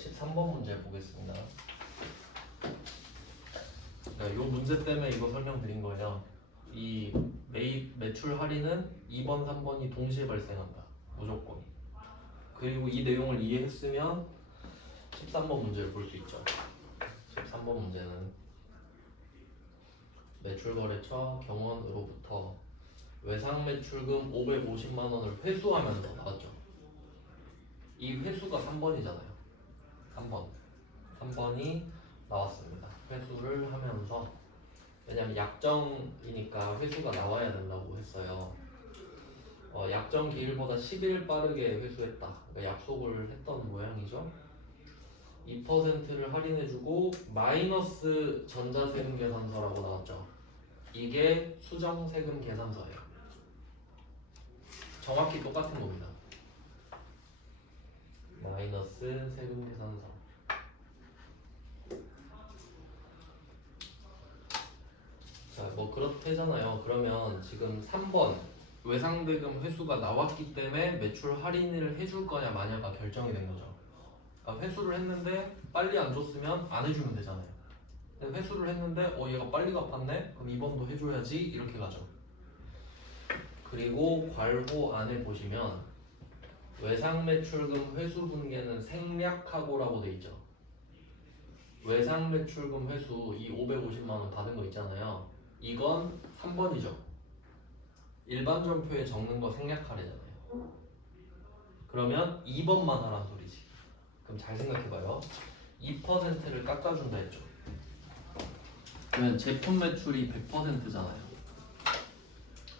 13번 문제 보겠습니다. 이 문제 때문에 이거 설명드린 거예요. 이 매출 할인은 2번, 3번이 동시에 발생한다. 무조건. 그리고 이 내용을 이해했으면 13번 문제를 볼 수 있죠. 13번 문제는 매출거래처 경원으로부터 외상매출금 550만 원을 회수하면서 나왔죠. 이 회수가 3번이잖아요. 3번이 나왔습니다. 회수를 하면서, 왜냐면 약정이니까 회수가 나와야 된다고 했어요. 약정 기일보다 10일 빠르게 회수했다. 그러니까 약속을 했던 모양이죠. 2%를 할인해주고 마이너스 전자세금 계산서라고 나왔죠. 이게 수정세금 계산서예요. 정확히 똑같은 겁니다. 마이너스 세금 계산서. 자, 뭐 그렇대잖아요. 그러면 지금 3번 외상대금 회수가 나왔기 때문에 매출 할인을 해줄 거냐 마냐가 결정이 된 거죠. 그러니까 회수를 했는데 빨리 안 줬으면 안 해주면 되잖아요. 근데 회수를 했는데 얘가 빨리 갚았네? 그럼 2번도 해줘야지, 이렇게 가죠. 그리고 괄호 안에 보시면 외상매출금 회수분계는 생략하고라고 돼 있죠. 외상매출금 회수 이 550만 원 받은 거 있잖아요. 이건 3번이죠. 일반 전표에 적는 거 생략하래잖아요. 그러면 2번만 하란 소리지. 그럼 잘 생각해봐요. 2%를 깎아준다 했죠. 그러면 제품 매출이 100%잖아요.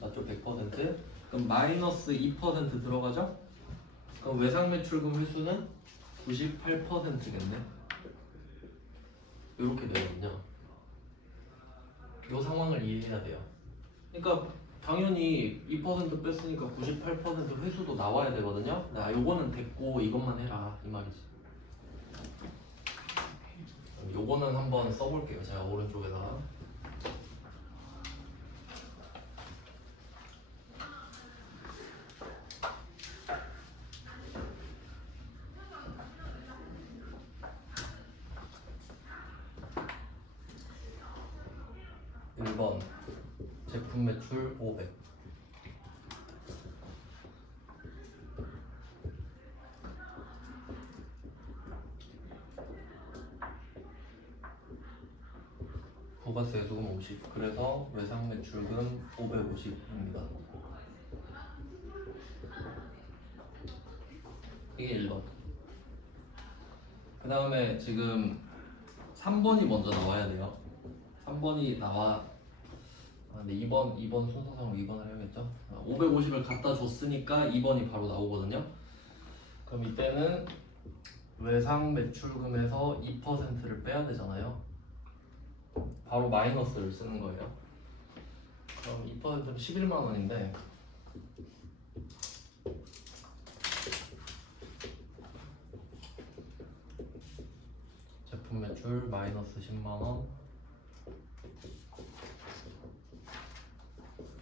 맞죠? 100%. 그럼 마이너스 2% 들어가죠? 그럼 외상매출금 회수는 98%겠네. 이렇게 되거든요. 이 상황을 이해해야 돼요. 그러니까 당연히 2% 뺐으니까 98% 회수도 나와야 되거든요. 요거는 됐고 이것만 해라 이 말이지. 요거는 한번 써볼게요. 제가 오른쪽에다가. (1번) 제품 매출 500. 부가세 요금 50. 그래서 외상 매출금 550입니다. 이게 1번. 그 다음에 지금 3번이 먼저 나와야 돼요. 3번이 나와. 근데 2번 순서상으로 2번을 해야겠죠. 550을 갖다 줬으니까 2번이 바로 나오거든요. 그럼 이때는 외상 매출금에서 2%를 빼야 되잖아요. 바로 마이너스를 쓰는 거예요. 그럼 2%는 11만 원인데 제품 매출 마이너스 10만 원,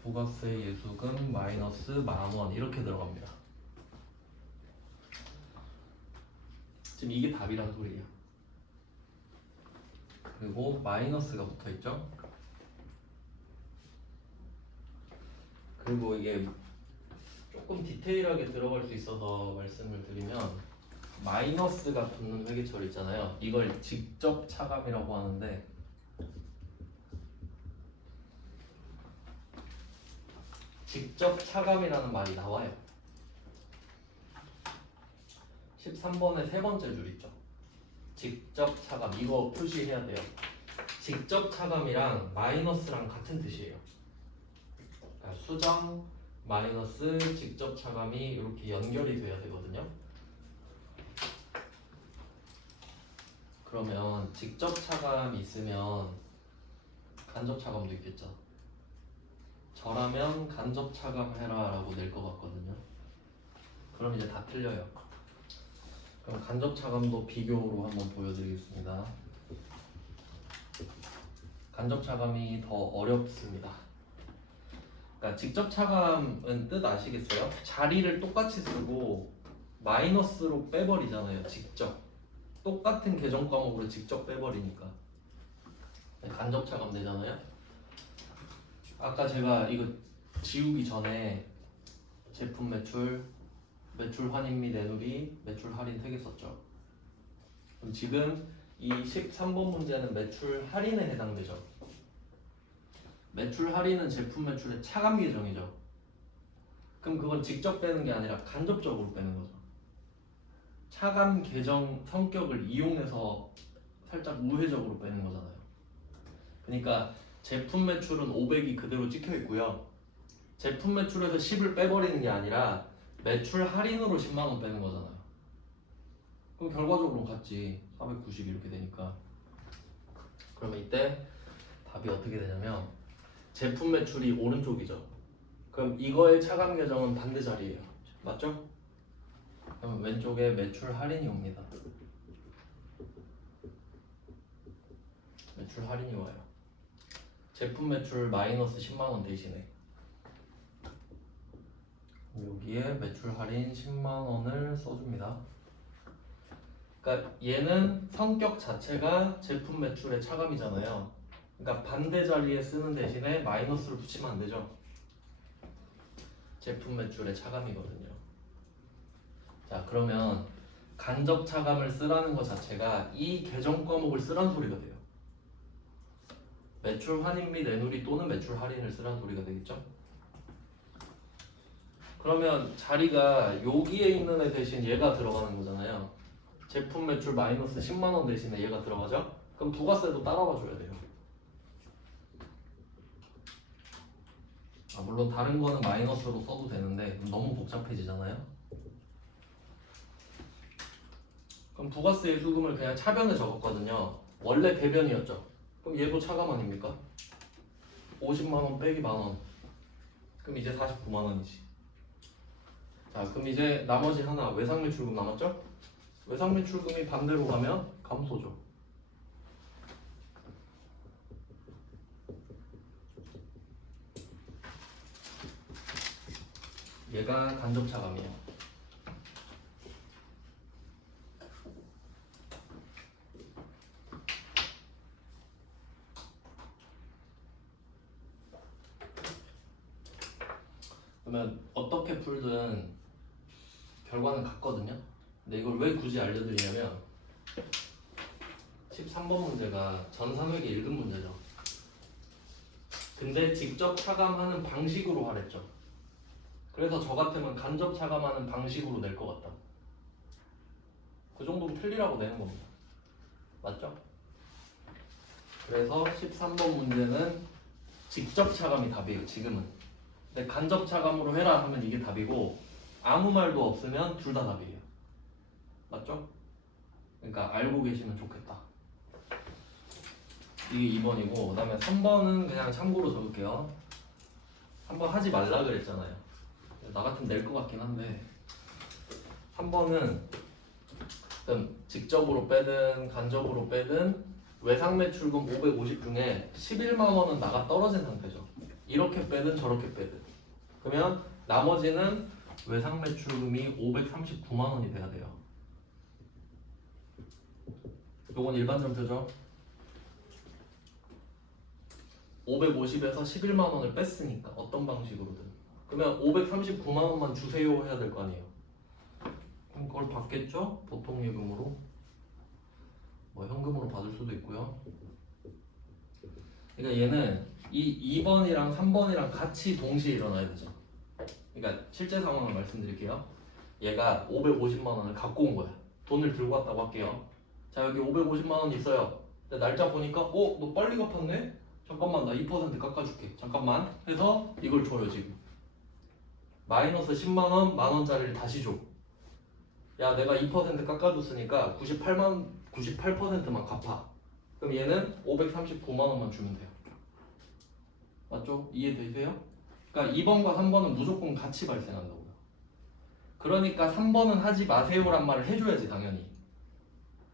부가세 예수금 마이너스 만원 이렇게 들어갑니다. 지금 이게 답이란 소리예요. 그리고 마이너스가 붙어있죠. 그리고 이게 조금 디테일하게 들어갈 수 있어서 말씀을 드리면, 마이너스가 붙는 회계처리 있잖아요. 이걸 직접 차감이라고 하는데, 직접 차감이라는 말이 나와요. 13번의 세 번째 줄 있죠. 직접 차감, 이거 표시해야 돼요. 직접 차감이랑 마이너스랑 같은 뜻이에요. 그러니까 수정 마이너스 직접 차감이 이렇게 연결이 돼야 되거든요. 그러면 직접 차감이 있으면 간접 차감도 있겠죠. 저라면 간접 차감해라 라고 낼 것 같거든요. 그럼 이제 다 틀려요. 그럼 간접 차감도 비교로 한번 보여드리겠습니다. 간접 차감이 더 어렵습니다. 그러니까 직접 차감은 뜻 아시겠어요? 자리를 똑같이 쓰고 마이너스로 빼버리잖아요. 직접 똑같은 계정 과목으로 직접 빼버리니까 간접 차감 되잖아요. 아까 제가 이거 지우기 전에 제품 매출, 매출 환입 및 내누리, 매출 할인 3개 썼죠. 그럼 지금 이 13번 문제는 매출 할인에 해당되죠. 매출 할인은 제품 매출의 차감 계정이죠. 그럼 그건 직접 빼는 게 아니라 간접적으로 빼는 거죠. 차감 계정 성격을 이용해서 살짝 우회적으로 빼는 거잖아요. 그러니까 제품 매출은 500이 그대로 찍혀 있고요. 제품 매출에서 10을 빼버리는 게 아니라 매출 할인으로 10만 원 빼는 거잖아요. 그럼 결과적으로 같지. 490 이렇게 되니까. 그러면 이때 답이 어떻게 되냐면 제품 매출이 오른쪽이죠. 그럼 이거의 차감 계정은 반대 자리예요. 맞죠? 그럼 왼쪽에 매출 할인이 옵니다. 매출 할인이 와요. 제품 매출 마이너스 10만 원 대신에 여기에 매출 할인 10만 원을 써줍니다. 그러니까 얘는 성격 자체가 제품 매출의 차감이잖아요. 그러니까 반대 자리에 쓰는 대신에 마이너스를 붙이면 안 되죠. 제품 매출의 차감이거든요. 자, 그러면 간접 차감을 쓰라는 것 자체가 이 계정 과목을 쓰란 소리가 돼요. 매출 환입 및 내누리 또는 매출 할인을 쓰란 소리가 되겠죠. 그러면 자리가 여기에 있는 애 대신 얘가 들어가는 거잖아요. 제품 매출 마이너스 10만 원 대신에 얘가 들어가죠. 그럼 부가세도 따라와 줘야 돼요. 물론 다른 거는 마이너스로 써도 되는데 너무 복잡해지잖아요. 그럼 부가세의 수금을 그냥 차변에 적었거든요. 원래 배변이었죠. 그럼 얘도 차감 아닙니까? 50만원 빼기 만원. 그럼 이제 49만원이지. 자, 그럼 이제 나머지 하나 외상매출금 남았죠? 외상매출금이 반대로 가면 감소죠. 얘가 간접차감이에요. 그러면 어떻게 풀든 결과는 같거든요. 근데 이걸 왜 굳이 알려드리냐면 13번 문제가 전 3회기 읽은 문제죠. 근데 직접 차감하는 방식으로 하랬죠. 그래서 저 같으면 간접 차감하는 방식으로 낼 것 같다. 그 정도로 틀리라고 내는 겁니다. 맞죠? 그래서 13번 문제는 직접 차감이 답이에요. 지금은. 근데 간접 차감으로 해라 하면 이게 답이고 아무 말도 없으면 둘 다 답이에요. 맞죠? 그러니까 알고 계시면 좋겠다. 이게 2번이고 그 다음에 3번은 그냥 참고로 적을게요. 3번 하지 말라 그랬잖아요. 나 같으면 낼 것 같긴 한데 3번은 직접으로 빼든 간접으로 빼든 외상매출금 550 중에 11만 원은 나가 떨어진 상태죠. 이렇게 빼든 저렇게 빼든 그러면 나머지는 외상매출금이 539만 원이 돼야 돼요. 요건 일반점표죠. 550에서 11만 원을 뺐으니까 어떤 방식으로든 그러면 539만 원만 주세요 해야 될 거 아니에요. 그럼 그걸 받겠죠? 보통 예금으로 뭐 현금으로 받을 수도 있고요. 그러니까 얘는 이 2번이랑 3번이랑 같이 동시에 일어나야 되죠. 그러니까 실제 상황을 말씀드릴게요. 얘가 550만 원을 갖고 온 거야. 돈을 들고 왔다고 할게요. 자, 여기 550만 원 있어요. 근데 날짜 보니까 너 빨리 갚았네? 잠깐만 나 2% 깎아줄게. 잠깐만 해서 이걸 줘요. 지금 마이너스 10만 원, 만 원짜리를 다시 줘. 야, 내가 2% 깎아줬으니까 98%만 갚아. 그럼 얘는 539만 원만 주면 돼요. 맞죠? 이해되세요? 그러니까 2번과 3번은 무조건 같이 발생한다고요. 그러니까 3번은 하지 마세요란 말을 해줘야지 당연히.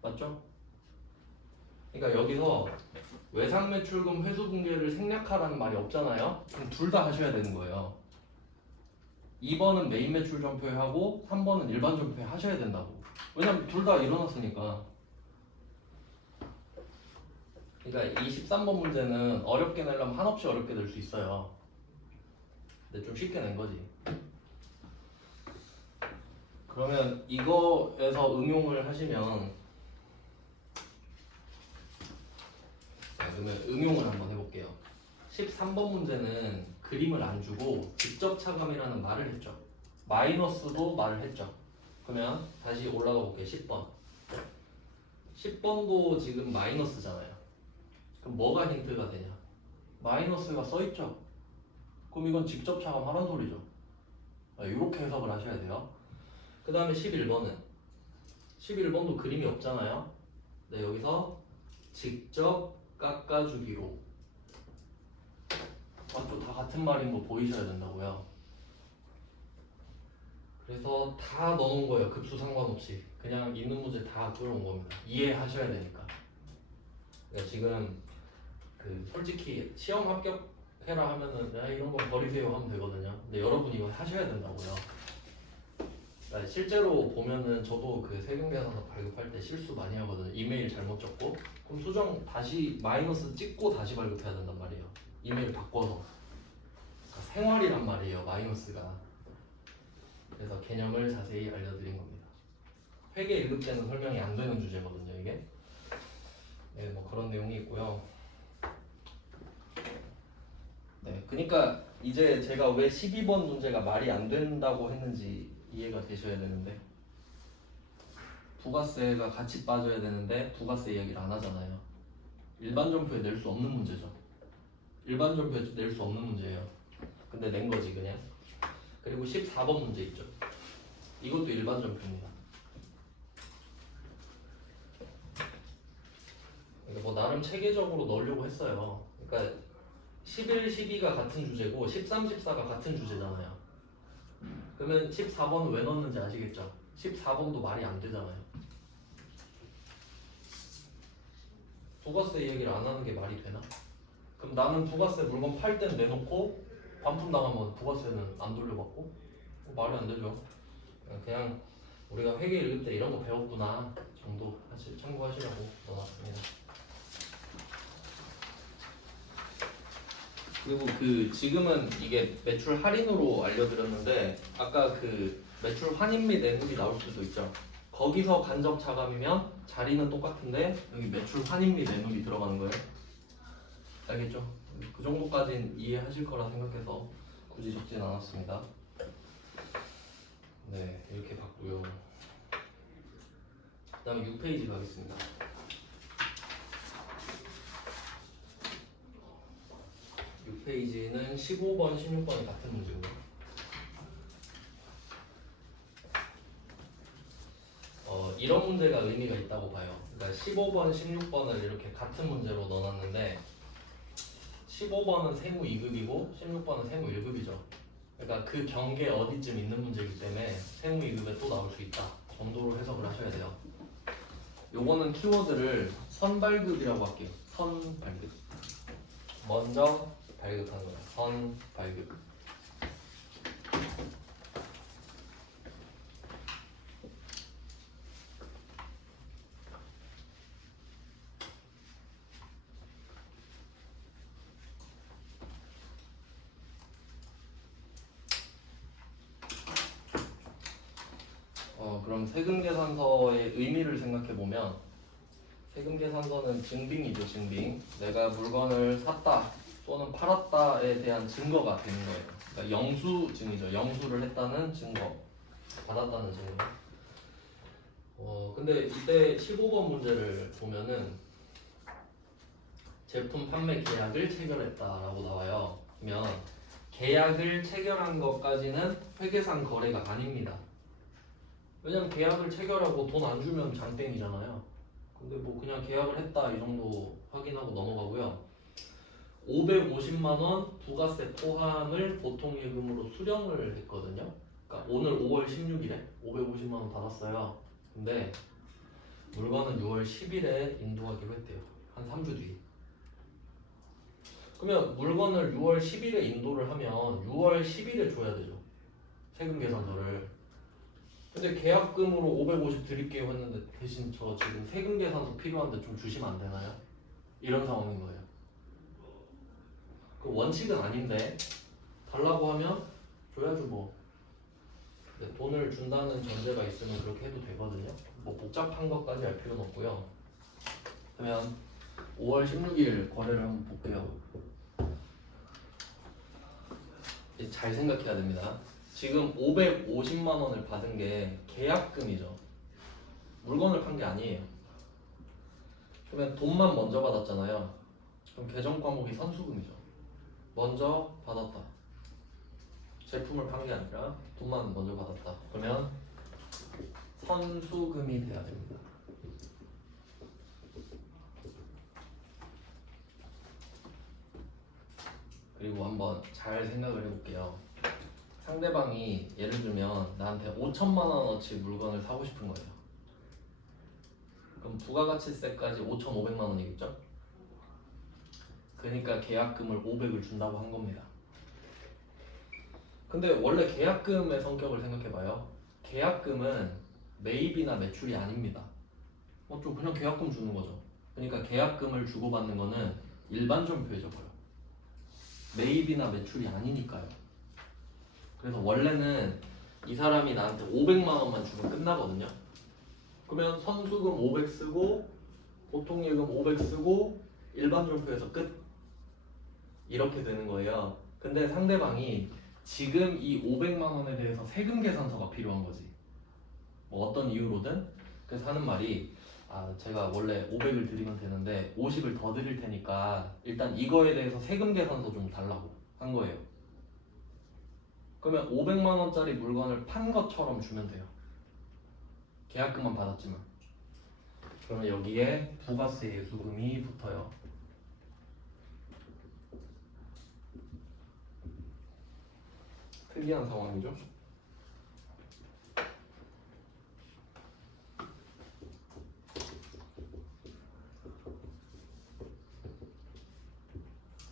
맞죠? 그러니까 여기서 외상매출금 회수분기를 생략하라는 말이 없잖아요. 그럼 둘 다 하셔야 되는 거예요. 2번은 메인 매출 점표에 하고 3번은 일반 점표에 하셔야 된다고. 왜냐면 둘 다 일어났으니까. 그러니까 이 13번 문제는 어렵게 내려면 한없이 어렵게 낼 수 있어요. 근데 좀 쉽게 낸 거지. 그러면 이거에서 응용을 하시면, 그러면 응용을 한번 해볼게요. 13번 문제는 그림을 안 주고 직접 차감이라는 말을 했죠. 마이너스도 말을 했죠. 그러면 다시 올라가 볼게요. 10번. 10번도 지금 마이너스잖아요. 그럼 뭐가 힌트가 되냐? 마이너스가 써있죠. 그럼 이건 직접 차감하라는 소리죠. 이렇게 해석을 하셔야 돼요. 그 다음에 11번도 그림이 없잖아요. 네, 여기서 직접 깎아주기로. 맞죠? 다 같은 말인 거 보이셔야 된다고요. 그래서 다 넣어놓은 거예요. 급수 상관없이. 그냥 있는 문제 다 끌어온 겁니다. 이해하셔야 되니까. 그러니까 지금 솔직히 시험 합격해라 하면은 야, 이런 거 버리세요 하면 되거든요. 근데 여러분이 이거 하셔야 된다고요. 그러니까 실제로 보면은 저도 세금계산서 발급할 때 실수 많이 하거든요. 이메일 잘못 적고 그럼 수정 다시 마이너스 찍고 다시 발급해야 된단 말이에요. 이메일 바꿔서. 그러니까 생활이란 말이에요. 마이너스가. 그래서 개념을 자세히 알려드린 겁니다. 회계 1급 때는 설명이 안 되는 주제거든요, 이게. 네, 뭐 그런 내용이 있고요. 네, 그러니까 이제 제가 왜 12번 문제가 말이 안 된다고 했는지 이해가 되셔야 되는데, 부가세가 같이 빠져야 되는데 부가세 이야기를 안 하잖아요. 일반 전표에 낼 수 없는 문제죠. 일반 전표에 낼 수 없는 문제예요. 근데 낸 거지 그냥. 그리고 14번 문제 있죠. 이것도 일반 전표입니다. 그러니까 뭐 나름 체계적으로 넣으려고 했어요. 그러니까 11, 12가 같은 주제고 13, 14가 같은 주제잖아요. 그러면 14번은 왜 넣었는지 아시겠죠? 14번도 말이 안 되잖아요. 부가세 얘기를 안 하는 게 말이 되나? 그럼 나는 부가세 물건 팔 땐 내놓고 반품 당하면 부가세는 안 돌려받고? 말이 안 되죠. 그냥 우리가 회계 읽을 때 이런 거 배웠구나 정도 사실 참고하시라고 넣어놨습니다. 그리고 지금은 이게 매출 할인으로 알려드렸는데 아까 매출 환입 및 내물이 나올 수도 있죠. 거기서 간접 차감이면 자리는 똑같은데 여기 매출 환입 및 내물이 들어가는 거예요. 알겠죠? 그 정도까지는 이해하실 거라 생각해서 굳이 적진 않았습니다. 네, 이렇게 봤고요. 그 다음에 6페이지 가겠습니다. 6페이지는 15번, 16번이 같은 문제고요. 이런 문제가 의미가 있다고 봐요. 그러니까 15번, 16번을 이렇게 같은 문제로 넣어놨는데 15번은 세무 2급이고 16번은 세무 1급이죠. 그러니까 그 경계 어디쯤 있는 문제이기 때문에 세무 2급에 또 나올 수 있다 정도로 해석을 하셔야 돼요. 요거는 키워드를 선발급이라고 할게요. 선발급. 먼저 발급하는 거예요. 선발급. 그럼 세금계산서의 의미를 생각해보면 세금계산서는 증빙이죠. 증빙. 내가 물건을 샀다 또는 팔았다에 대한 증거가 되는 거예요. 그러니까 영수증이죠. 영수를 했다는 증거, 받았다는 증거. 근데 이때 15번 문제를 보면은 제품 판매 계약을 체결했다라고 나와요. 그러면 계약을 체결한 것까지는 회계상 거래가 아닙니다. 왜냐면 계약을 체결하고 돈 안 주면 장땡이잖아요. 근데 뭐 그냥 계약을 했다 이 정도 확인하고 넘어가고요. 550만 원 부가세 포함을 보통예금으로 수령을 했거든요. 그러니까 오늘 5월 16일에 550만 원 받았어요. 근데 물건은 6월 10일에 인도하기로 했대요. 한 3주 뒤. 그러면 물건을 6월 10일에 인도를 하면 6월 10일에 줘야 되죠. 세금 계산서를. 근데 계약금으로 550 드릴게요 했는데 대신 저 지금 세금 계산서 필요한데 좀 주시면 안 되나요? 이런 상황인 거예요. 그 원칙은 아닌데 달라고 하면 줘야죠 뭐. 돈을 준다는 전제가 있으면 그렇게 해도 되거든요. 뭐 복잡한 것까지 할 필요는 없고요. 그러면 5월 16일 거래를 한번 볼게요. 잘 생각해야 됩니다. 지금 550만 원을 받은 게 계약금이죠. 물건을 판 게 아니에요. 그러면 돈만 먼저 받았잖아요. 그럼 계정 과목이 선수금이죠. 먼저 받았다. 제품을 판 게 아니라 돈만 먼저 받았다. 그러면 선수금이 돼야 됩니다. 그리고 한번 잘 생각을 해볼게요. 상대방이 예를 들면 나한테 5천만 원어치 물건을 사고 싶은 거예요. 그럼 부가가치세까지 5,500만 원이겠죠? 그러니까 계약금을 500을 준다고 한 겁니다. 근데 원래 계약금의 성격을 생각해봐요. 계약금은 매입이나 매출이 아닙니다. 좀 그냥 계약금 주는 거죠. 그러니까 계약금을 주고받는 거는 일반전표에 적어요. 매입이나 매출이 아니니까요. 그래서 원래는 이 사람이 나한테 500만 원만 주면 끝나거든요. 그러면 선수금 500 쓰고 보통예금 500 쓰고 일반전표에서 끝. 이렇게 되는 거예요. 근데 상대방이 지금 이 500만 원에 대해서 세금 계산서가 필요한 거지. 뭐 어떤 이유로든. 그래서 하는 말이 제가 원래 500을 드리면 되는데 50을 더 드릴 테니까 일단 이거에 대해서 세금 계산서 좀 달라고 한 거예요. 그러면 500만 원짜리 물건을 판 것처럼 주면 돼요. 계약금만 받았지만. 그러면 여기에 부가세 예수금이 붙어요. 특이한 상황이죠.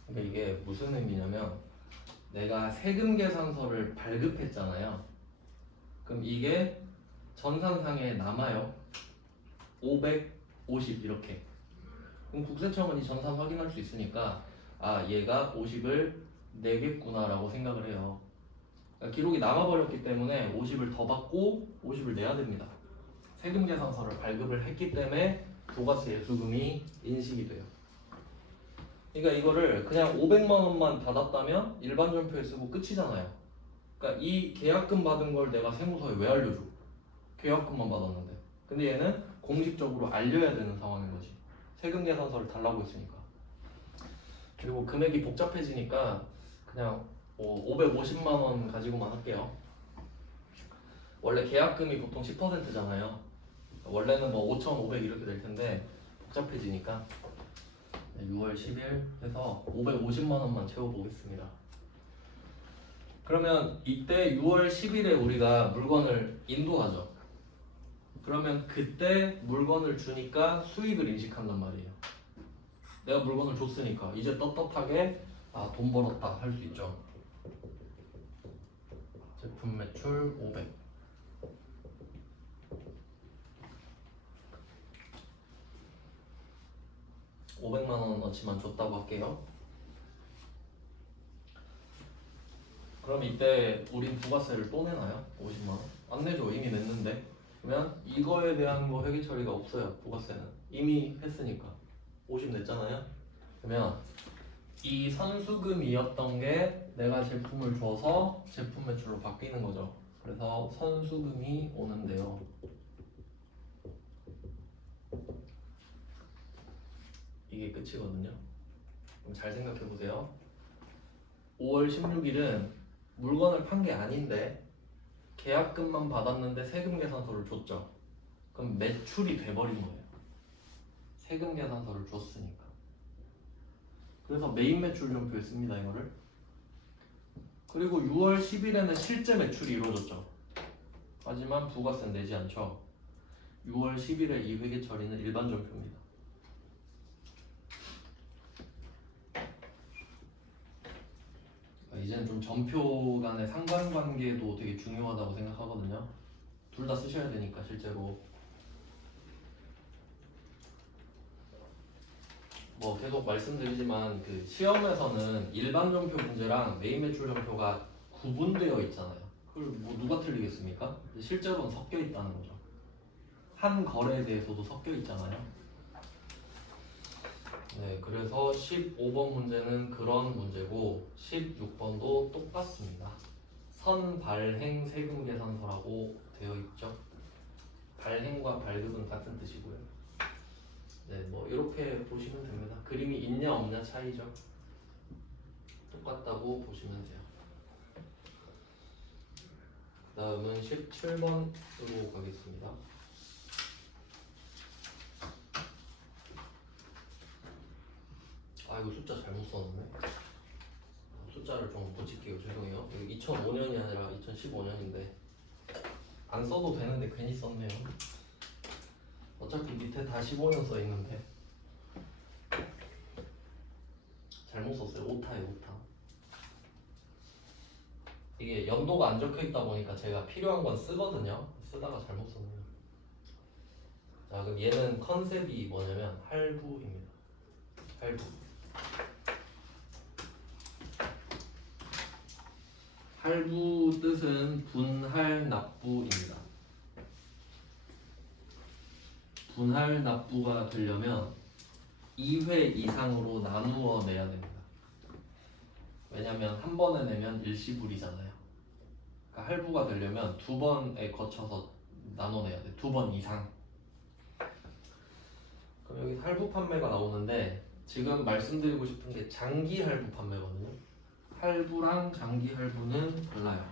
그러니까 이게 무슨 의미냐면 내가 세금 계산서를 발급했잖아요. 그럼 이게 전산상에 남아요. 550 이렇게. 그럼 국세청은 이 전산 확인할 수 있으니까 얘가 50을 내겠구나 라고 생각을 해요. 그러니까 기록이 남아버렸기 때문에 50을 더 받고 50을 내야 됩니다. 세금 계산서를 발급을 했기 때문에 부가세 예수금이 인식이 돼요. 그러니까 이거를 그냥 500만 원만 받았다면 일반전표에 쓰고 끝이잖아요. 그러니까 이 계약금 받은 걸 내가 세무서에 왜 알려줘? 계약금만 받았는데. 근데 얘는 공식적으로 알려야 되는 상황인 거지. 세금 계산서를 달라고 했으니까. 그리고 금액이 복잡해지니까 그냥 550만 원 가지고만 할게요. 원래 계약금이 보통 10%잖아요. 원래는 뭐 5,500 이렇게 될 텐데 복잡해지니까 6월 10일 해서 550만 원만 채워보겠습니다. 그러면 이때 6월 10일에 우리가 물건을 인도하죠. 그러면 그때 물건을 주니까 수익을 인식한단 말이에요. 내가 물건을 줬으니까 이제 떳떳하게 돈 벌었다 할 수 있죠. 제품 매출 500. $500만 원어치만 줬다고 할게요. 그럼 이때 우린 부가세를 또 내나요? 50만 원? 안 내죠. 이미 냈는데. 그러면 이거에 대한 거 회계 처리가 없어요. 부가세는 이미 했으니까 50 냈잖아요. 그러면 이 선수금이었던 게 내가 제품을 줘서 제품 매출로 바뀌는 거죠. 그래서 선수금이 오는데요. 이게 끝이거든요. 그럼 잘 생각해 보세요. 5월 16일은 물건을 판 게 아닌데 계약금만 받았는데 세금 계산서를 줬죠. 그럼 매출이 돼버린 거예요. 세금 계산서를 줬으니까. 그래서 메인 매출전표에 씁니다 이거를. 그리고 6월 10일에는 실제 매출이 이루어졌죠. 하지만 부가세는 내지 않죠. 6월 10일에 이 회계 처리는 일반 전표입니다. 이제는 좀 전표 간의 상관관계도 되게 중요하다고 생각하거든요. 둘 다 쓰셔야 되니까 실제로. 뭐 계속 말씀드리지만 그 시험에서는 일반 점표 문제랑 메인 매출 점표가 구분되어 있잖아요. 그걸 뭐 누가 틀리겠습니까? 실제로는 섞여 있다는 거죠. 한 거래에 대해서도 섞여 있잖아요. 네, 그래서 15번 문제는 그런 문제고 16번도 똑같습니다. 선발행 세금 계산서라고 되어 있죠. 발행과 발급은 같은 뜻이고요. 네, 뭐 이렇게 보시면 됩니다. 그림이 있냐 없냐 차이죠. 똑같다고 보시면 돼요. 그 다음은 17번으로 가겠습니다. 아, 이거 숫자 잘못 썼네. 숫자를 좀 고칠게요. 죄송해요. 이거 2005년이 아니라 2015년인데 안 써도 되는데 괜히 썼네요. 어차피 밑에 다 15년 써 있는데 잘못 썼어요. 오타예요, 오타. 이게 연도가 안 적혀 있다 보니까 제가 필요한 건 쓰거든요. 쓰다가 잘못 썼네요. 자, 그럼 얘는 컨셉이 뭐냐면 할부입니다. 할부. 할부 뜻은 분할 납부입니다. 분할 납부가 되려면 2회 이상으로 나누어 내야 됩니다. 왜냐면 한 번에 내면 일시불이잖아요. 그러니까 할부가 되려면 두 번에 거쳐서 나눠내야 돼. 두 번 이상. 그럼 여기 할부 판매가 나오는데 지금 말씀드리고 싶은 게 장기 할부 판매거든요. 할부랑 장기 할부는 달라요.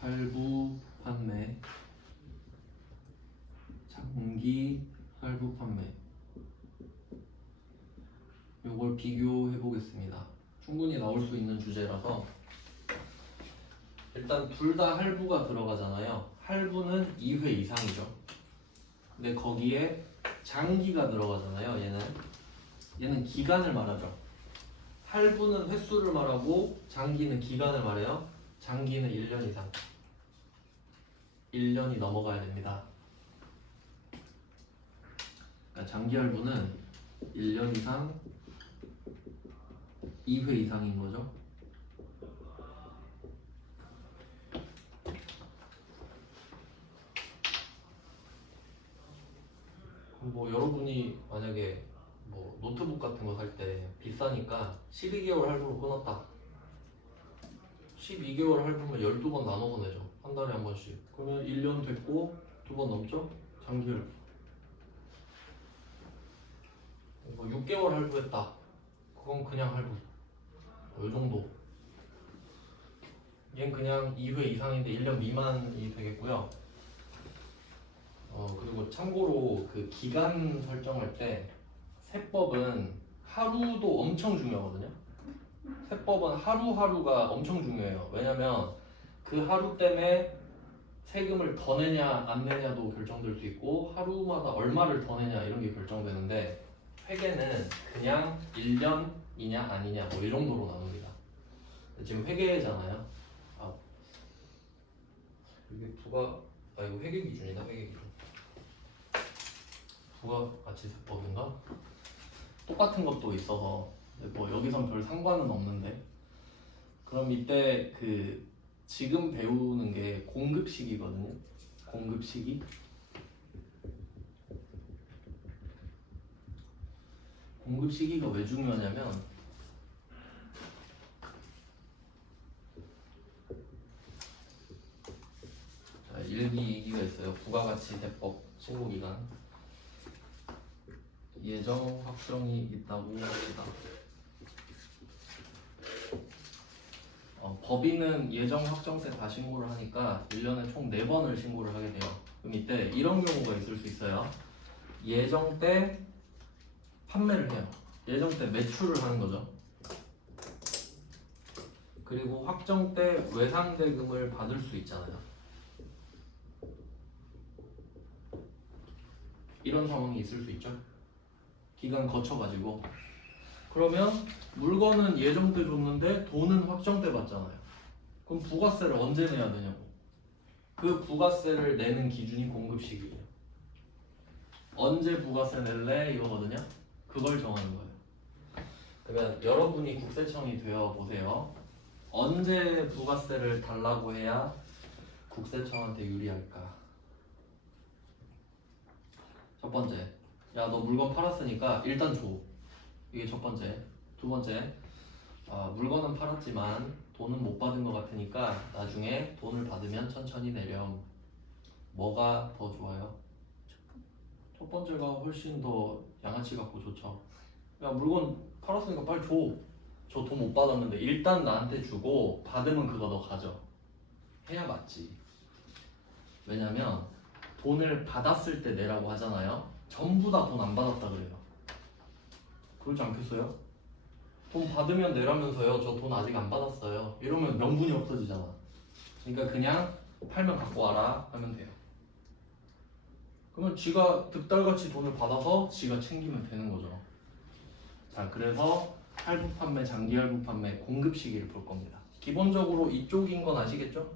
할부 판매, 장기 할부 판매. 요걸 비교해 보겠습니다. 충분히 나올 수 있는 주제라서 일단 둘 다 할부가 들어가잖아요. 할부는 2회 이상이죠. 근데 거기에 장기가 들어가잖아요. 얘는 기간을 말하죠. 할부는 횟수를 말하고 장기는 기간을 말해요. 장기는 1년 이상. 1년이 넘어가야 됩니다. 그러니까 장기 할부는 1년 이상 2회 이상인 거죠. 뭐 여러분이 만약에 뭐 노트북 같은 거 살 때 비싸니까 12개월 할부로 끊었다. 12개월 할부면 12번 나눠서 내죠. 한 달에 한 번씩. 그러면 1년 됐고 2번 넘죠? 장기 할부. 뭐 6개월 할부했다. 그건 그냥 할부. 이 정도. 얘는 그냥 2회 이상인데 1년 미만이 되겠고요. 그리고 참고로 그 기간 설정할 때 세법은 하루도 엄청 중요하거든요. 세법은 하루하루가 엄청 중요해요. 왜냐면 그 하루 때문에 세금을 더 내냐 안 내냐도 결정될 수 있고 하루마다 얼마를 더 내냐 이런 게 결정되는데 회계는 그냥 1년이냐 아니냐 뭐 이 정도로 나눕니다. 지금 회계잖아요. 이게 이거 회계 기준이다. 회계 기준. 부가가치세법인가? 똑같은 것도 있어서 뭐 여기선 별 상관은 없는데 그럼 이때 그 지금 배우는 게 공급시기거든요. 공급시기. 공급시기가 왜 중요하냐면 자, 1기, 2기가 있어요. 부가가치세법 신고기간. 예정 확정이 있다고 합니다. 법인은 예정 확정 때 다 신고를 하니까 1년에 총 4번을 신고를 하게 돼요. 그럼 이때 이런 경우가 있을 수 있어요. 예정 때 판매를 해요. 예정 때 매출을 하는 거죠. 그리고 확정 때 외상대금을 받을 수 있잖아요. 이런 상황이 있을 수 있죠. 기간 거쳐가지고 그러면 물건은 예정 때 줬는데 돈은 확정 때 받잖아요. 그럼 부가세를 언제 내야 되냐고. 그 부가세를 내는 기준이 공급 시기예요. 언제 부가세 낼래 이거거든요. 그걸 정하는 거예요. 그러면 여러분이 국세청이 되어 보세요. 언제 부가세를 달라고 해야 국세청한테 유리할까? 첫 번째, 야 너 물건 팔았으니까 일단 줘. 이게 첫 번째. 두 번째, 물건은 팔았지만 돈은 못 받은 것 같으니까 나중에 돈을 받으면 천천히 내렴. 뭐가 더 좋아요? 첫 번째가 훨씬 더 양아치 같고 좋죠. 야 물건 팔았으니까 빨리 줘. 저 돈 못 받았는데 일단 나한테 주고 받으면 그거 너 가져. 해야 맞지. 왜냐면 돈을 받았을 때 내라고 하잖아요. 전부 다 돈 안 받았다 그래요. 그렇지 않겠어요? 돈 받으면 내라면서요. 저 돈 아직 안 받았어요. 이러면 명분이 없어지잖아. 그러니까 그냥 팔면 갖고 와라 하면 돼요. 그러면 지가 득달같이 돈을 받아서 지가 챙기면 되는 거죠. 자, 그래서 할부 판매, 장기 할부 판매 공급 시기를 볼 겁니다. 기본적으로 이쪽인 건 아시겠죠?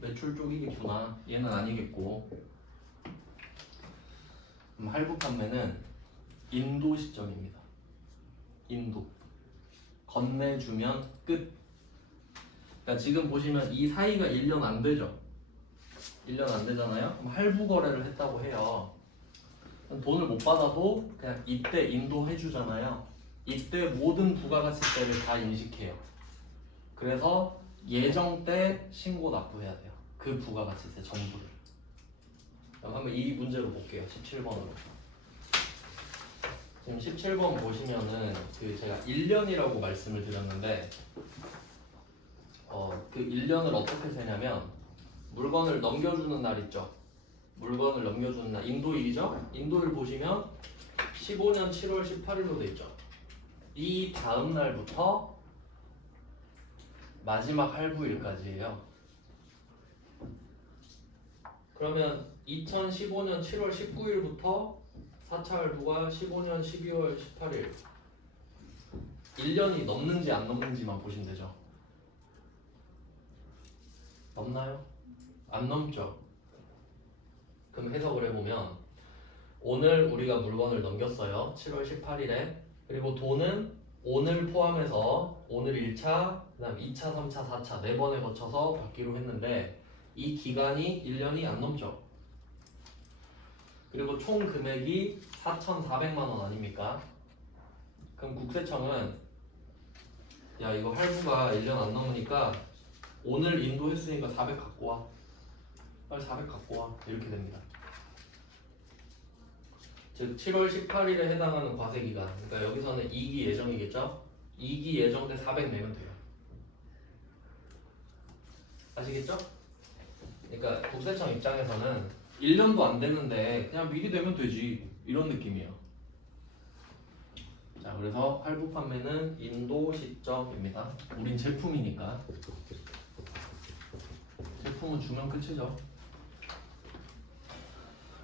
매출 쪽이겠구나. 얘는 아니겠고. 할부 판매는 인도 시점입니다. 인도. 건네주면 끝. 그러니까 지금 보시면 이 사이가 1년 안 되죠. 1년 안 되잖아요. 그럼 할부 거래를 했다고 해요. 돈을 못 받아도 그냥 이때 인도해 주잖아요. 이때 모든 부가가치세를 다 인식해요. 그래서 예정 때 신고 납부해야 돼요. 그 부가가치세 전부를. 그럼 한번 이 문제로 볼게요. 17번으로. 지금 17번 보시면은 그 제가 1년이라고 말씀을 드렸는데 그 1년을 어떻게 세냐면 물건을 넘겨주는 날 있죠. 물건을 넘겨주는 날 인도일이죠. 인도일 보시면 15년 7월 18일로 돼 있죠. 이 다음 날부터 마지막 할부일까지예요. 그러면 2015년 7월 19일부터 4차 할부가 15년 12월 18일 1년이 넘는지 안 넘는지만 보시면 되죠. 넘나요? 안 넘죠. 그럼 해석을 해보면 오늘 우리가 물건을 넘겼어요. 7월 18일에. 그리고 돈은 오늘 포함해서 오늘 1차, 그 다음 2차, 3차, 4차 4번에 거쳐서 받기로 했는데 이 기간이 1년이 안 넘죠. 그리고 총 금액이 4,400만 원 아닙니까? 그럼 국세청은 야 이거 할부가 1년 안 넘으니까 오늘 인도했으니까 400 갖고 와. 빨리 400 갖고 와. 이렇게 됩니다. 즉 7월 18일에 해당하는 과세기간. 그러니까 여기서는 2기 예정이겠죠? 2기 예정 때 400 내면 돼요. 아시겠죠? 그러니까 국세청 입장에서는 1년도 안 됐는데 그냥 미리 내면 되지. 이런 느낌이에요. 자, 그래서 할부 판매는 인도 시점입니다. 우린 제품이니까. 제품은 주면 끝이죠.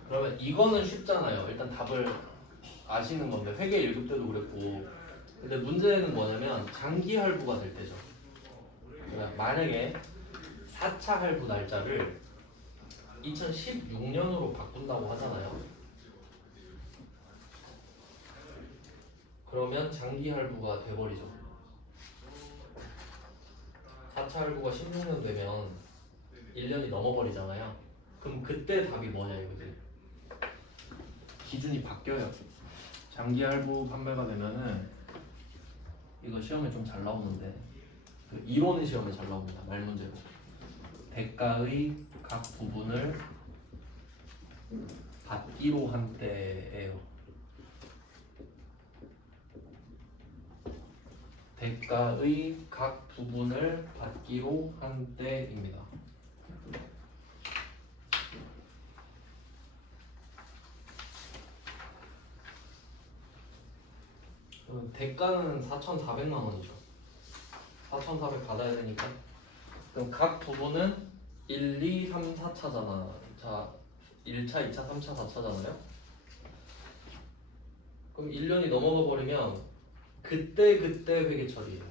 그러면 이거는 쉽잖아요. 일단 답을 아시는 건데 회계 1급 때도 그랬고. 근데 문제는 뭐냐면 장기 할부가 될 때죠. 그러니까 만약에 4차 할부 날짜를 2016년으로 바꾼다고 하잖아요. 그러면 장기 할부가 돼버리죠. 4차 할부가 16년 되면 1년이 넘어버리잖아요. 그럼 그때 답이 뭐냐 이거지. 기준이 바뀌어요. 장기 할부 판매가 되면은 이거 시험에 좀 잘 나오는데 그 이론 시험에 잘 나옵니다. 말문제로 대가의 각 부분을 받기로 한 때예요. 대가의 각 부분을 받기로 한 때입니다. 그럼 대가는 4,400만 원이죠. 4,400 받아야 되니까. 그럼 각 부분은 1, 2, 3, 4차잖아. 자, 1차, 2차, 3차, 4차잖아요. 그럼 1년이 넘어가 버리면 그때 회계 처리예요.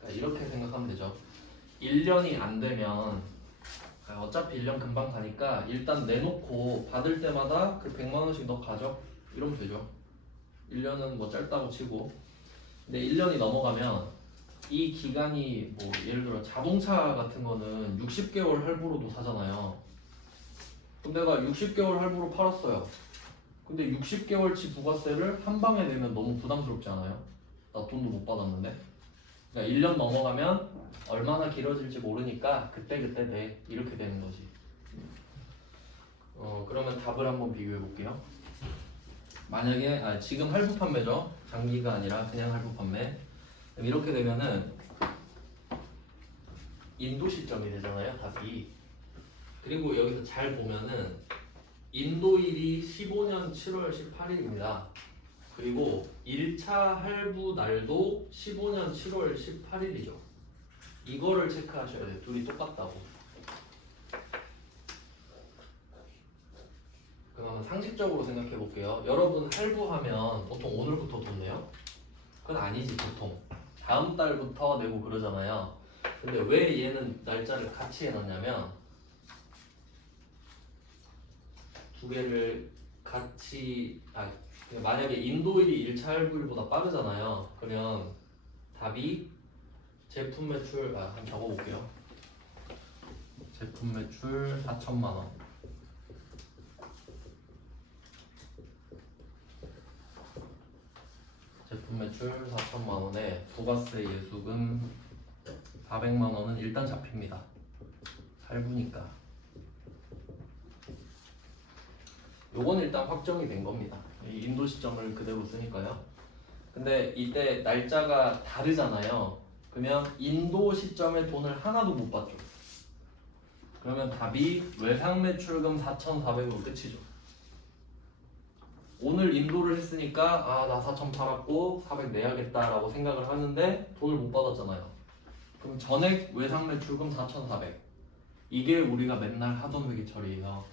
그러니까 이렇게 생각하면 되죠. 1년이 안 되면 어차피 1년 금방 가니까 일단 내놓고 받을 때마다 그 100만 원씩 너 가져 이러면 되죠. 1년은 뭐 짧다고 치고. 근데 1년이 넘어가면 이 기간이 뭐 예를 들어 자동차 같은 거는 60개월 할부로도 사잖아요. 그럼 내가 60개월 할부로 팔았어요. 근데 60개월치 부가세를 한 방에 내면 너무 부담스럽지 않아요? 나 돈도 못 받았는데. 그러니까 1년 넘어가면 얼마나 길어질지 모르니까 그때그때 내 이렇게 되는 거지. 그러면 답을 한번 비교해 볼게요. 만약에 지금 할부 판매죠. 장기가 아니라 그냥 할부 판매. 이렇게 되면은 인도 시점이 되잖아요. 답이. 그리고 여기서 잘 보면은 인도일이 15년 7월 18일입니다. 그리고 1차 할부 날도 15년 7월 18일이죠. 이거를 체크하셔야 돼요. 둘이 똑같다고. 그러면 상식적으로 생각해 볼게요. 여러분 할부하면 보통 오늘부터 돈 내요? 그건 아니지 보통. 다음 달부터 내고 그러잖아요. 근데 왜 얘는 날짜를 같이 해놨냐면 두 개를 같이 만약에 인도일이 1차 할부일보다 빠르잖아요. 그러면 답이 제품 매출 한번 적어볼게요. 제품 매출 4천만 원. 제품 매출 4천만 원에 부가세 예수금 400만 원은 일단 잡힙니다. 할부니까. 요건 일단 확정이 된 겁니다. 이 인도 시점을 그대로 쓰니까요. 근데 이때 날짜가 다르잖아요. 그러면 인도 시점에 돈을 하나도 못 받죠. 그러면 답이 외상 매출금 4,400으로 끝이죠. 오늘 인도를 했으니까 나 4,000 팔았고 400 내야겠다라고 생각을 하는데 돈을 못 받았잖아요. 그럼 전액 외상 매출금 4,400. 이게 우리가 맨날 하던 회계 처리예요.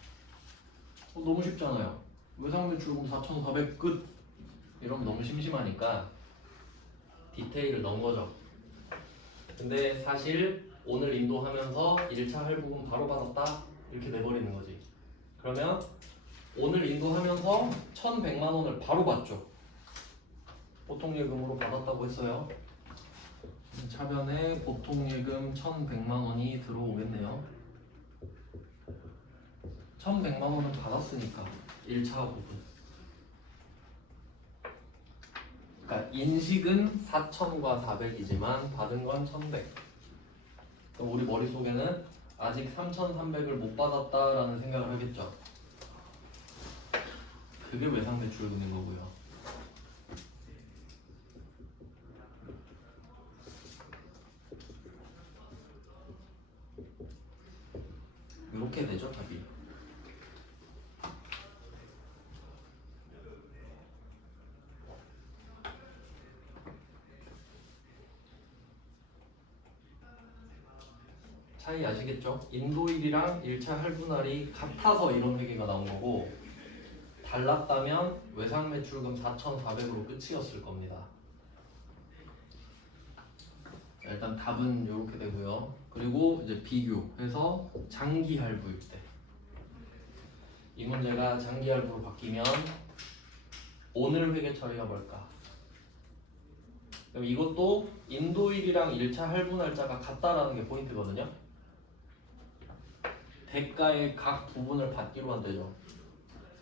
너무 쉽잖아요. 외상 매출금 4,400 끝. 이러면 너무 심심하니까 디테일을 넣은 거죠. 근데 사실 오늘 인도하면서 1차 할부금 바로 받았다 이렇게 내버리는 거지. 그러면 오늘 인도하면서 1,100만 원을 바로 받죠. 보통예금으로 받았다고 했어요. 차변에 보통예금 1,100만 원이 들어오겠네요. 1,100만 원은 받았으니까 1차 부분. 그러니까 인식은 4,000과 400이지만 받은 건 1,100. 그럼 우리 머릿속에는 아직 3,300을 못 받았다라는 생각을 하겠죠. 그게 외상 매출금인 거고요. 이렇게 되죠, 답이. 차이 아시겠죠? 인도일이랑 1차 할부날이 같아서 이런 회계가 나온 거고 달랐다면 외상 매출금 4,400으로 끝이었을 겁니다. 일단 답은 이렇게 되고요. 그리고 이제 비교해서 장기 할부일 때 이 문제가 장기 할부로 바뀌면 오늘 회계 처리가 뭘까? 그럼 이것도 인도일이랑 1차 할부 날짜가 같다라는 게 포인트거든요. 대가의 각 부분을 받기로 한대죠.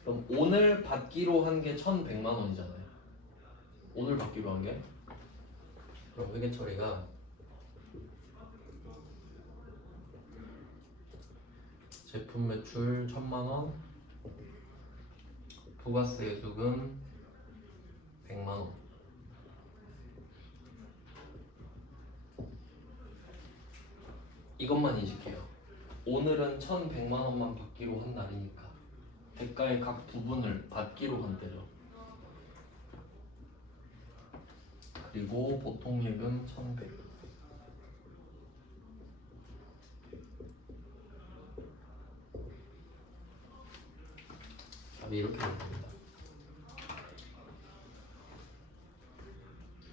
그럼 오늘 받기로 한 게 1,100만 원이잖아요. 오늘 받기로 한 게. 그럼 회계 처리가 제품 매출 1,000만 원, 부가세 예수금 100만 원. 이것만 인식해요. 오늘은 1,100만 원만 받기로 한 날이니까 대가의 각 부분을 받기로 한 때죠. 그리고 보통 예금 1,100. 답이 이렇게 됩니다.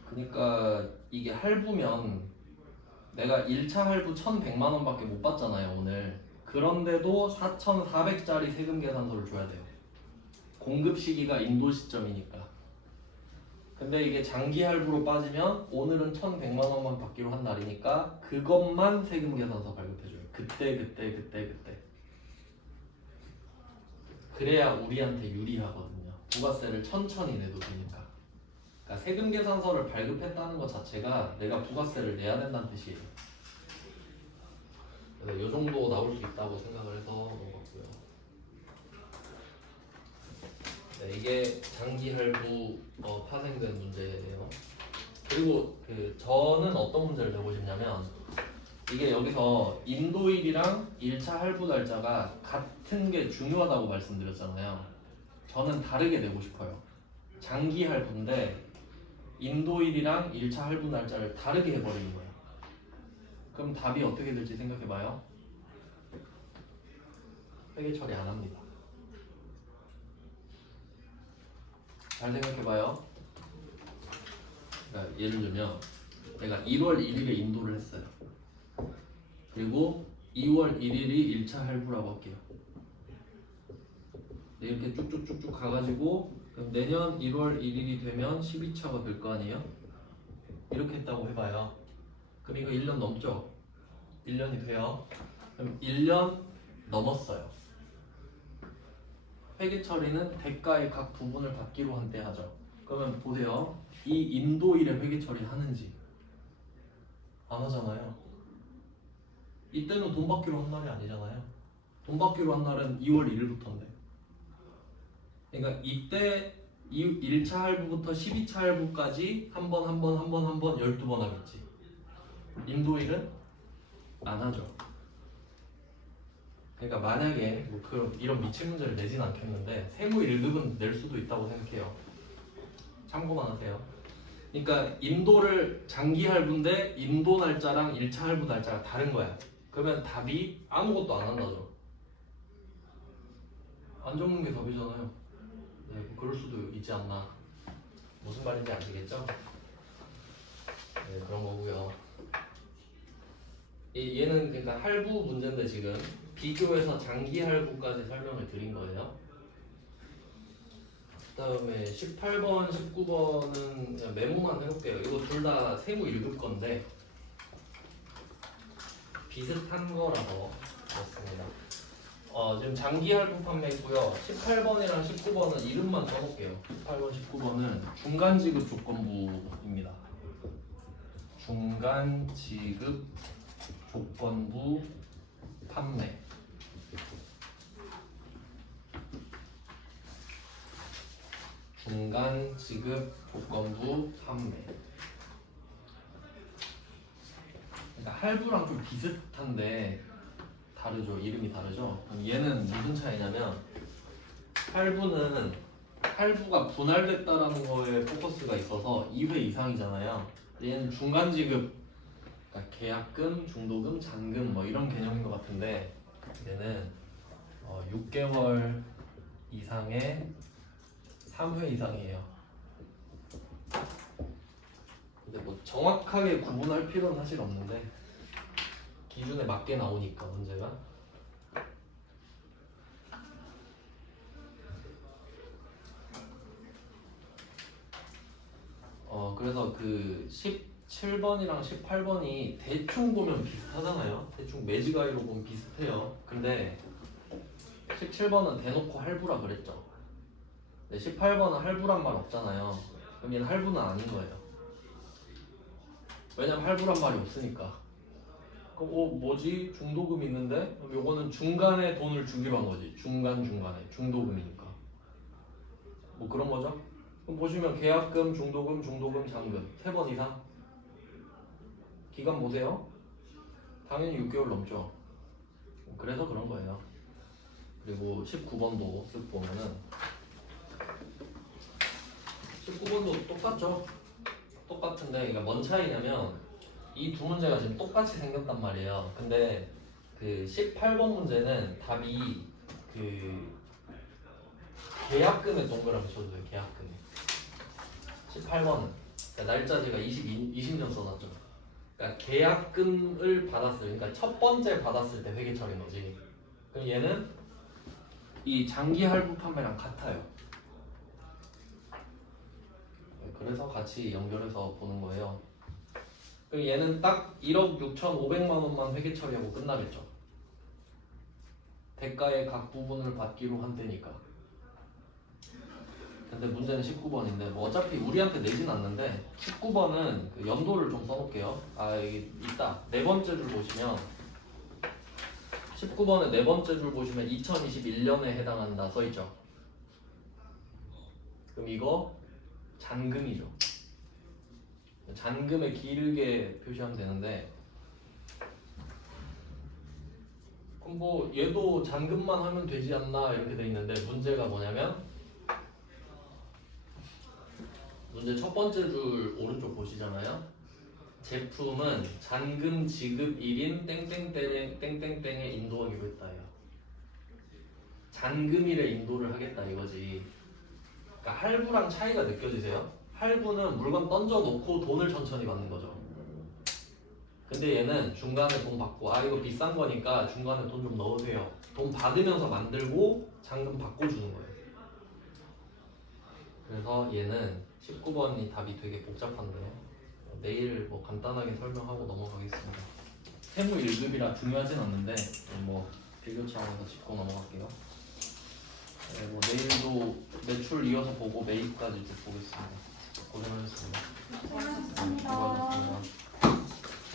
그러니까 이게 할부면 내가 1차 할부 1,100만 원밖에 못 받잖아요 오늘. 그런데도 4,400짜리 세금 계산서를 줘야 돼요. 공급 시기가 인도 시점이니까. 근데 이게 장기 할부로 빠지면 오늘은 1,100만 원만 받기로 한 날이니까 그것만 세금 계산서 발급해줘요. 그때. 그래야 우리한테 유리하거든요. 부가세를 천천히 내도 되니까. 그러니까 세금 계산서를 발급했다는 것 자체가 내가 부가세를 내야 된다는 뜻이에요. 그래서 이 정도 나올 수 있다고 생각을 해서 넘어갔고요. 네, 이게 장기 할부 파생된 문제예요. 그리고 저는 어떤 문제를 내고 싶냐면 이게 여기서 인도일이랑 1차 할부 날짜가 같은 게 중요하다고 말씀드렸잖아요. 저는 다르게 내고 싶어요. 장기 할부인데 인도일이랑 1차 할부 날짜를 다르게 해버리는 거예요. 그럼 답이 어떻게 될지 생각해봐요. 회계 처리 안 합니다. 잘 생각해봐요. 그러니까 예를 들면 내가 1월 1일에 인도를 했어요. 그리고 2월 1일이 1차 할부라고 할게요. 이렇게 쭉쭉쭉쭉 가가지고 그럼 내년 1월 1일이 되면 12차가 될 거 아니에요? 이렇게 했다고 해봐요. 그럼 이거 1년 넘죠? 1년이 돼요. 그럼 1년 넘었어요. 회계 처리는 대가의 각 부분을 받기로 한 때 하죠. 그러면 보세요. 이 인도일에 회계 처리 하는지 안 하잖아요. 이때는 돈 받기로 한 날이 아니잖아요. 돈 받기로 한 날은 2월 1일부터인데. 그러니까 이때 1차 할부부터 12차 할부까지 한 번 12번 하겠지. 인도일은 안 하죠. 그러니까 만약에 뭐 이런 미친 문제를 내진 않겠는데 세무 1급은 낼 수도 있다고 생각해요. 참고만 하세요. 그러니까 인도를 장기 할부인데 인도 날짜랑 1차 할부 날짜가 다른 거야. 그러면 답이 아무것도 안 한다죠. 안 적는 게 답이잖아요. 네, 그럴 수도 있지 않나. 무슨 말인지 아시겠죠? 네, 그런 거고요. 얘는 그러니까 할부 문제인데 지금 비교해서 장기 할부까지 설명을 드린 거예요. 그 다음에 18번, 19번은 그냥 메모만 해볼게요. 이거 둘 다 세무 1급 건데 비슷한 거라서 그렇습니다. 지금 장기 할부 판매고요. 18번이랑 19번은 이름만 써볼게요. 18번, 19번은 중간 지급 조건부입니다. 중간 지급 조건부 판매. 중간 지급 조건부 판매. 그러니까 할부랑 좀 비슷한데 다르죠. 이름이 다르죠. 그럼 얘는 무슨 차이냐면 할부가 분할됐다라는 거에 포커스가 있어서 2회 이상이잖아요. 얘는 중간 지급, 그러니까 계약금, 중도금, 잔금 뭐 이런 개념인 것 같은데 얘는 6개월 이상의 3회 이상이에요. 근데 뭐 정확하게 구분할 필요는 사실 없는데 기준에 맞게 나오니까 문제가. 그래서 그 17번이랑 18번이 대충 보면 비슷하잖아요. 대충 매지가이로 보면 비슷해요. 근데 17번은 대놓고 할부라 그랬죠. 근데 18번은 할부란 말 없잖아요. 그럼 얘는 할부는 아닌 거예요. 왜냐면 할부란 말이 없으니까. 그럼 뭐지? 중도금 있는데? 그럼 요거는 중간에 돈을 주기로 한 거지. 중간에 중도금이니까. 뭐 그런 거죠? 그럼 보시면 계약금, 중도금, 잔금 3번 이상. 기간 보세요. 당연히 6개월 넘죠. 그래서 그런 거예요. 그리고 19번도 쓱 보면은 19번도 똑같죠. 똑같은데 그러니까 뭔 차이냐면 이 두 문제가 지금 똑같이 생겼단 말이에요. 근데 그 18번 문제는 답이 그 계약금에 동그라미 쳐줘요. 계약금에. 18번은 그러니까 날짜 제가 20년 써놨죠. 그러니까 그러니까 계약금을 받았을, 그러니까 첫 번째 받았을 때 회계 처리인 거지. 그럼 얘는 이 장기 할부 판매랑 같아요. 그래서 같이 연결해서 보는 거예요. 그럼 얘는 딱 1억 6,500만 원만 회계 처리하고 끝나겠죠. 대가의 각 부분을 받기로 한다니까. 근데 문제는 19번인데 뭐 어차피 우리한테 내진 않는데 19번은 그 연도를 좀 써놓을게요. 아 여기 있다. 네 번째 줄 보시면 19번의 네 번째 줄 보시면 2021년에 해당한다 써있죠. 그럼 이거 잔금이죠. 잔금에 길게 표시하면 되는데 그럼 뭐 얘도 잔금만 하면 되지 않나 이렇게 돼 있는데 문제가 뭐냐면 문제 첫 번째 줄 오른쪽 보시잖아요. 제품은 잔금 지급 1인 땡땡땡에 인도하기로 했다요. 잔금일에 인도를 하겠다 이거지. 그러니까 할부랑 차이가 느껴지세요? 할부는 물건 던져 놓고 돈을 천천히 받는 거죠. 근데 얘는 중간에 돈 받고 아 이거 비싼 거니까 중간에 돈 좀 넣으세요. 돈 받으면서 만들고 잔금 받고 주는 거예요. 그래서 얘는 19번이 답이 되게 복잡한데 내일 뭐 간단하게 설명하고 넘어가겠습니다. 세무 1급이라 중요하진 않는데 뭐 비교 차원에서 짚고 넘어갈게요. 네, 뭐 내일도 매출 이어서 보고 매입까지 쭉 보겠습니다. 고생하셨습니다. 고생하셨습니다. 수고하셨습니다.